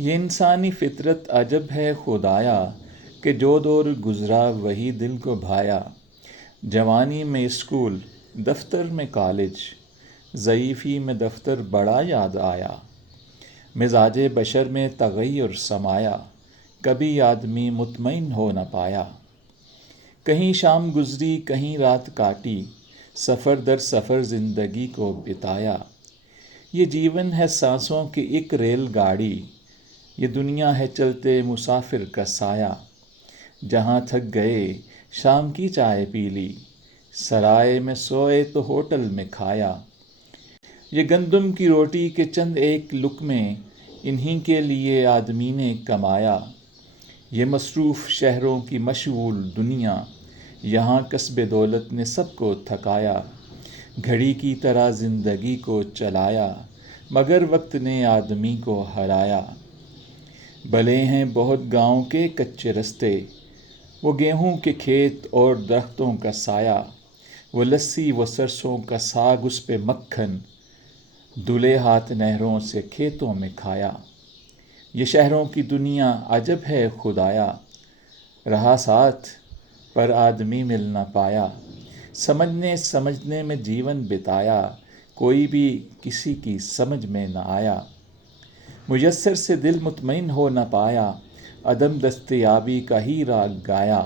یہ انسانی فطرت عجب ہے خدایا، کہ جو دور گزرا وہی دل کو بھایا۔ جوانی میں اسکول، دفتر میں کالج، ضعیفی میں دفتر بڑا یاد آیا۔ مزاج بشر میں تغیر سمایا، کبھی آدمی مطمئن ہو نہ پایا۔ کہیں شام گزری کہیں رات کاٹی، سفر در سفر زندگی کو بتایا۔ یہ جیون ہے سانسوں کی ایک ریل گاڑی، یہ دنیا ہے چلتے مسافر کا سایہ۔ جہاں تھک گئے شام کی چائے پی لی، سرائے میں سوئے تو ہوٹل میں کھایا۔ یہ گندم کی روٹی کے چند ایک لقمے، انہی کے لیے آدمی نے کمایا۔ یہ مصروف شہروں کی مشغول دنیا، یہاں کسب دولت نے سب کو تھکایا۔ گھڑی کی طرح زندگی کو چلایا، مگر وقت نے آدمی کو ہرایا۔ بھلے ہیں بہت گاؤں کے کچے رستے، وہ گیہوں کے کھیت اور درختوں کا سایہ۔ وہ لسی وہ سرسوں کا ساگ، اس پہ مکھن، دھلے ہاتھ نہروں سے کھیتوں میں کھایا۔ یہ شہروں کی دنیا عجب ہے خدایا، رہا ساتھ پر آدمی مل نہ پایا۔ سمجھنے سمجھنے میں جیون بتایا، کوئی بھی کسی کی سمجھ میں نہ آیا۔ میسر سے دل مطمئن ہو نہ پایا، عدم دستیابی کا ہی راگ گایا۔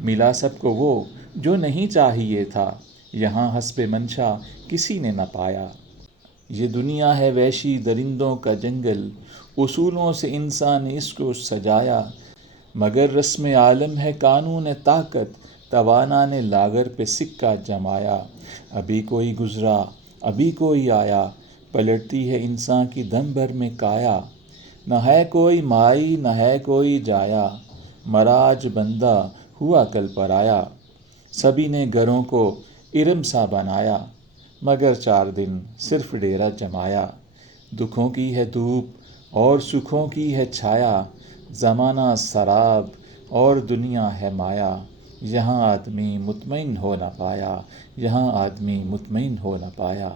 ملا سب کو وہ جو نہیں چاہیے تھا، یہاں حسب منشا کسی نے نہ پایا۔ یہ دنیا ہے وحشی درندوں کا جنگل، اصولوں سے انسان نے اس کو سجایا۔ مگر رسم عالم ہے قانون طاقت، توانا نے لاغر پہ سکہ جمایا۔ ابھی کوئی گزرا ابھی کوئی آیا، پلٹتی ہے انسان کی دم بھر میں کایا۔ نہ ہے کوئی مائی نہ ہے کوئی جایا، مرا آج بندہ ہوا کل پرایا۔ سبھی نے گھروں کو ارم سا بنایا، مگر 4 دن صرف ڈیرا جمایا۔ دکھوں کی ہے دھوپ اور سکھوں کی ہے چھایا، زمانہ سراب اور دنیا ہے مایا۔ یہاں آدمی مطمئن ہو نہ پایا، یہاں آدمی مطمئن ہو نہ پایا۔